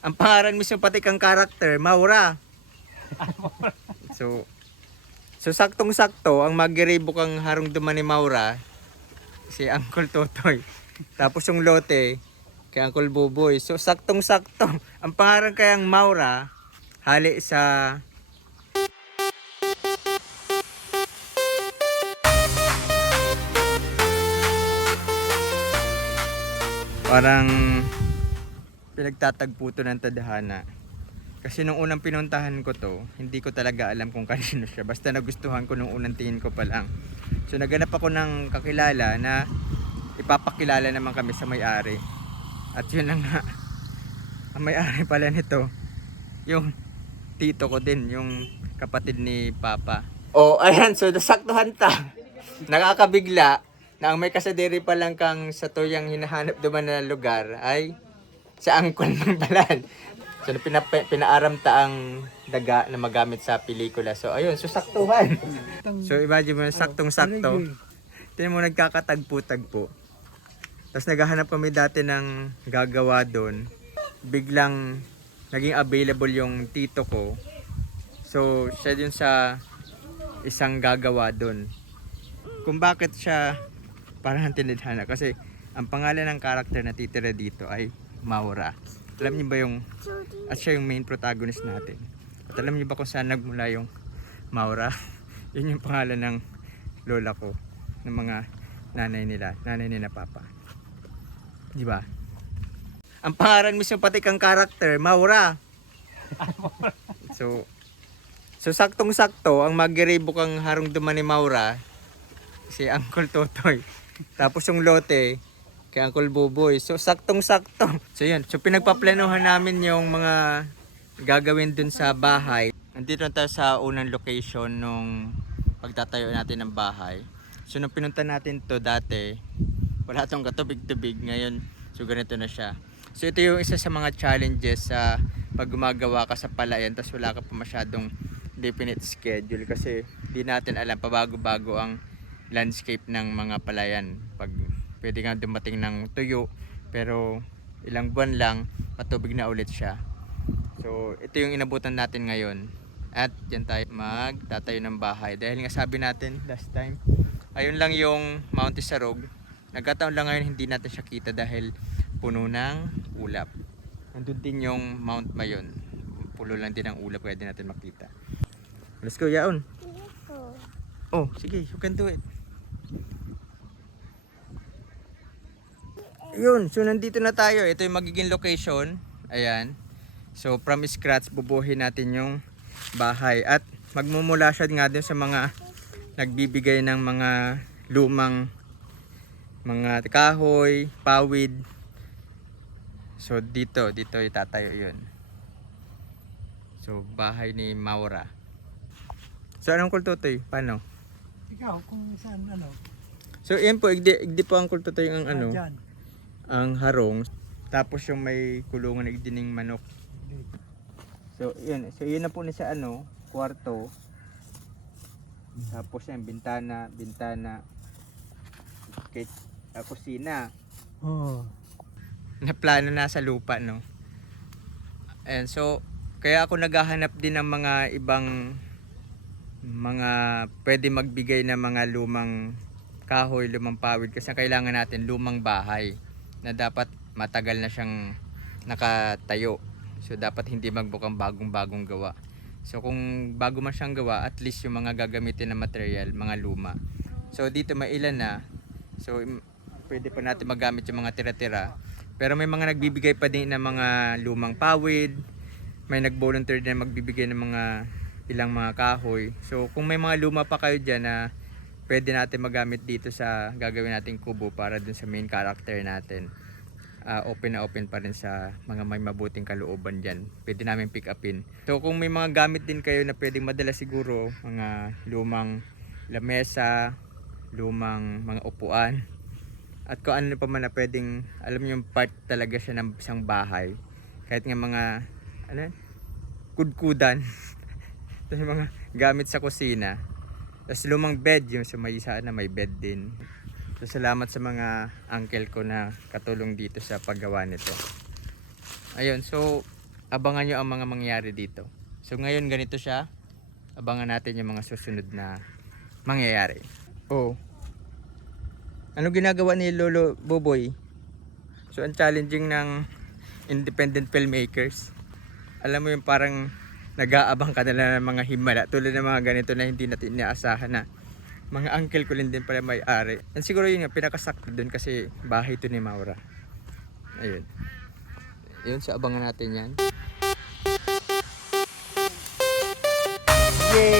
Ang pangalan mismo pati kang karakter, Maura. So, saktong-sakto, ang magiribo kang harong duman ni Maura, si Uncle Totoy. Tapos yung lote, kay Uncle Buboy. So, saktong-sakto. Ang pangalan kayang Maura, hali sa parang pinagtatagpo to ng tadhana. Kasi nung unang pinuntahan ko to, hindi ko talaga alam kung kanino siya. Basta nagustuhan ko nung unang tingin ko pa lang. So naganap ako ng kakilala na ipapakilala naman kami sa may-ari. At yun na nga, ang may-ari pala nito, yung tito ko din, yung kapatid ni Papa. Oh, ayan, so nasaktuhan ta. Nakakabigla na ang may kasaderi pa lang kang sa tuyang hinahanap duman na lugar ay sa angkol ng balan. So pinaaram ta ang daga na magamit sa pelikula. So ayun, so saktuhan. So imagine mo, saktong-sakto. Tingnan mo, nagkakatagpo-tagpo. Tapos naghahanap kami dati ng gagawa doon. Biglang naging available yung tito ko. So siya dun sa isang gagawa doon. Kung bakit siya parang tinidhana, kasi ang pangalan ng karakter na titira dito ay Maura. Alam niyo ba yung, at siya yung main protagonist natin. At alam niyo ba kung saan nagmula yung Maura? Yun yung pangalan ng lola ko, ng mga nanay nila Papa. Di ba? Ang pangalan mismo pati kang karakter, Maura. So saktong-sakto, ang magiribo kang harong duman ni Maura, si Uncle Totoy. Tapos yung lote, kay Uncle Buboy. So saktong-sakto. So yun, so pinagpaplanuhan namin yung mga gagawin dun sa bahay. Nandito na tayo sa unang location nung pagtatayo natin ng bahay. So nung pinunta natin to dati, wala tong katubig-tubig. Ngayon, so ganito na siya. So ito yung isa sa mga challenges sa pag gumagawa ka sa palayan tapos wala ka pa masyadong definite schedule, kasi di natin alam, pabago-bago ang landscape ng mga palayan. Pag pwede nga dumating ng tuyo, pero ilang buwan lang patubig na ulit siya. So ito yung inabutan natin ngayon, at yan tayo magtatayo ng bahay. Dahil nga sabi natin last time, ayun lang yung Mount Isarog. Nagkataon lang ngayon hindi natin siya kita dahil puno ng ulap. Nandun din yung Mount Mayon, pulo lang din ang ulap, kaya din natin makita. Let's go, Yaon. Oh, sige, you can do it. Yun, so nandito na tayo. Ito yung magiging location. Ayan. So from scratch, bubuhin natin yung bahay. At magmumula siya nga din sa mga nagbibigay ng mga lumang mga kahoy, pawid. So dito itatayo yun. So bahay ni Maura. So anong kultutoy? Paano? Ikaw, kung saan ano? So yan po, igdi po ang kultutoy ang ano, Dyan. ang harong. Tapos yung may kulungan na igdining manok. So yun na po na siya ano, kwarto. Tapos yan, bintana, kusina. Oo. Na plano na sa lupa, no? And so kaya ako naghahanap din ng mga ibang mga pwede magbigay ng mga lumang kahoy, lumang pawid, kasi kailangan natin lumang bahay na dapat matagal na siyang nakatayo. So dapat hindi magbukang bagong gawa. So kung bago man siyang gawa, at least yung mga gagamitin na material, mga luma. So dito may ilan na. So pwede pa natin magamit yung mga tira-tira. Pero may mga nagbibigay pa din ng mga lumang pawid. May nag-volunteer din na magbibigay ng mga ilang mga kahoy. So kung may mga luma pa kayo dyan na pwede natin magamit dito sa gagawin nating kubo para dun sa main character natin, open na open pa rin sa mga may mabuting kalooban dyan. Pwede namin pick upin. So kung may mga gamit din kayo na pwedeng madala, siguro mga lumang lamesa, lumang mga upuan, at kung ano pa man na pwedeng, alam niyo yung part talaga siya ng isang bahay. Kahit nga mga kudkudan. Tapos mga gamit sa kusina. Tapos lumang bed, yung sa may isa na may bed din. So salamat sa mga uncle ko na katulong dito sa paggawa nito. Ayun, so abangan nyo ang mga mangyayari dito. So ngayon ganito siya. Abangan natin yung mga susunod na mangyayari. Oh. Ano ginagawa ni Lolo Boboy? So ang challenging ng independent filmmakers. Alam mo yung parang nag-aabang ka na ng mga himala. Tulad ng mga ganito na hindi natin inaasahan na mga uncle ko din pala may-ari. And siguro yun yung pinakasakto dun kasi bahay to ni Maura. Ayun. Yun, so abangan natin yan. Yay!